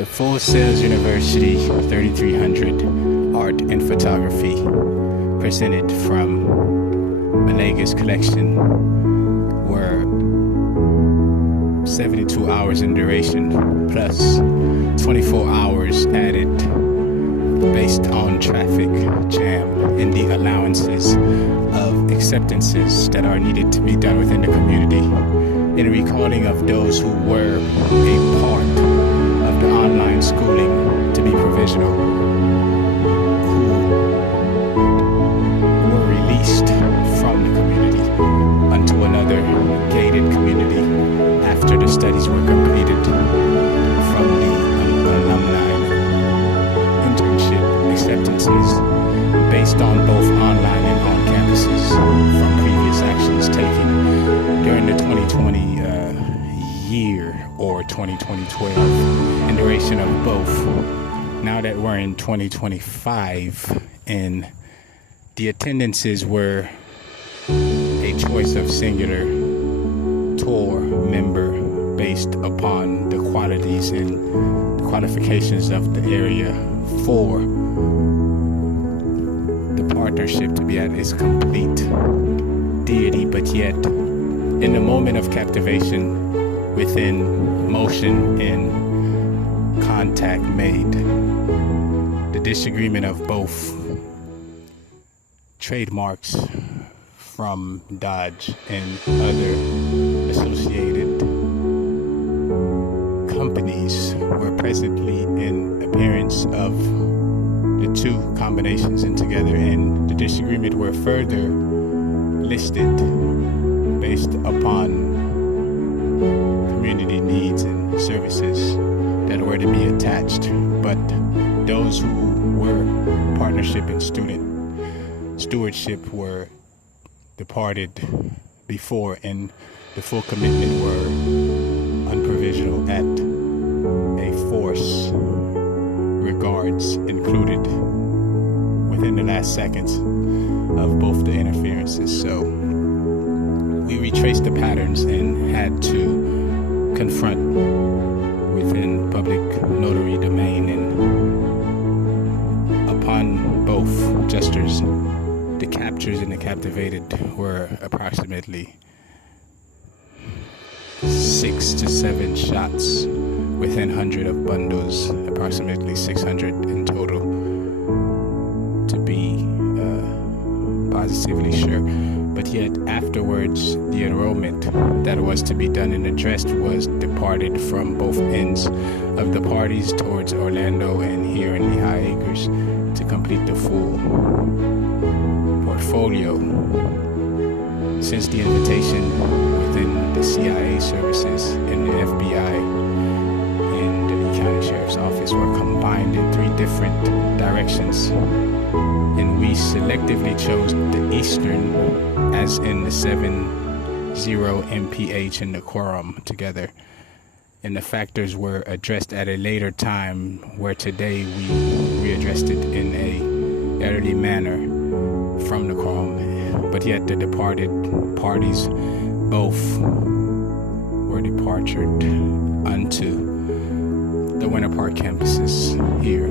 The Full Sails University 3300 Art and Photography, presented from Malaga's collection, were 72 hours in duration, plus 24 hours added based on traffic jam and the allowances of acceptances that are needed to be done within the community, in a recording of those who were a part of the online schooling to be provisional, who were released from the community unto another gated community after the studies were completed from the alumni internship acceptances based on both online and on campuses from previous actions taken during the 2020 year or 2012 and duration of both. Now that we're in 2025 and the attendances were a choice of singular tour member based upon the qualities and qualifications of the area for the partnership to be at its complete deity, but yet in the moment of captivation, within motion and contact made, the disagreement of both trademarks from Dodge and other associated companies were presently in appearance of the two combinations in together, and the disagreement were further listed based upon community needs and services that were to be attached. But those who were partnership and student stewardship were departed before, and the full commitment were unprovisional at a force regards included within the last seconds of both the interferences. So we retraced the patterns and had to confront within public notary domain, and upon both gestures, the captures and the captivated were approximately 6 to 7 shots within 100 of bundles, approximately 600 in total, to be positively sure. But yet afterwards, the enrollment that was to be done and addressed was departed from both ends of the parties towards Orlando and here in the High Acres to complete the full portfolio. Since the invitation within the CIA services and the FBI and the Lee County Sheriff's Office were combined in 3 different directions, and we selectively chose the Eastern, as in the 7-0 MPH and the quorum together, and the factors were addressed at a later time, where today we readdressed it in a early manner from the quorum. But yet the departed parties both were departed unto the Winter Park campuses here,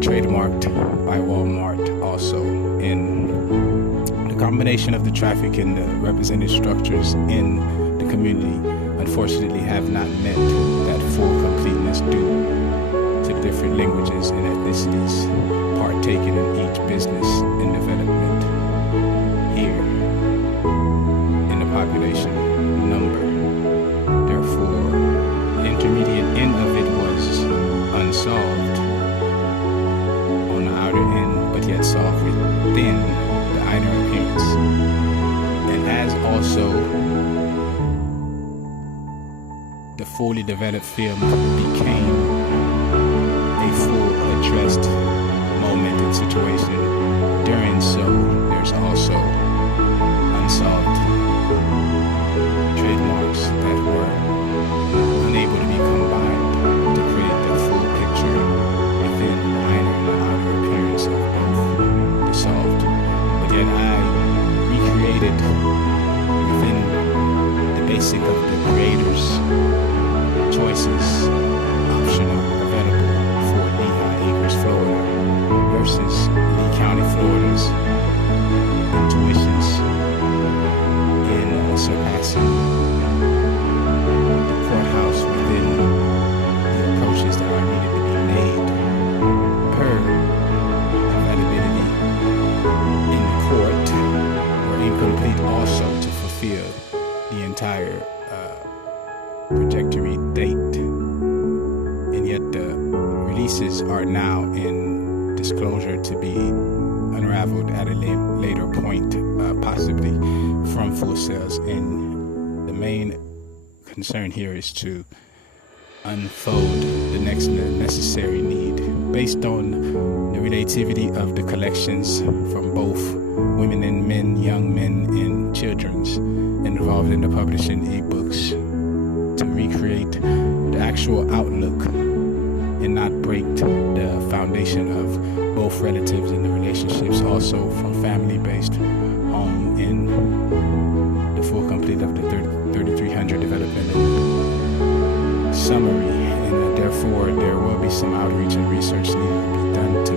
trademarked by Walmart also. In the combination of the traffic and the represented structures in the community unfortunately have not met that full completeness due to the different languages and ethnicities partaken in each business and development here in the population number. Therefore, the intermediate end of it was unsolved on the outer end, but yet solved within the inner appearance, and as also the fully developed film became a full addressed moment and situation. During so, there's also unsolved trademarks that were unable to be combined to create the full picture within the inner and the outer appearance of both dissolved. But yet I recreated within the basic of the creator's choices date, and yet the releases are now in disclosure to be unraveled at a later point, possibly from Full Sail's. And the main concern here is to unfold the next necessary need based on the relativity of the collections from both women and men, young men and children's involved in the publishing ebooks, to recreate the actual outlook and not break the foundation of both relatives and the relationships, also from family-based home in the full complete of the 3300 development and summary. And therefore there will be some outreach and research needed to be done to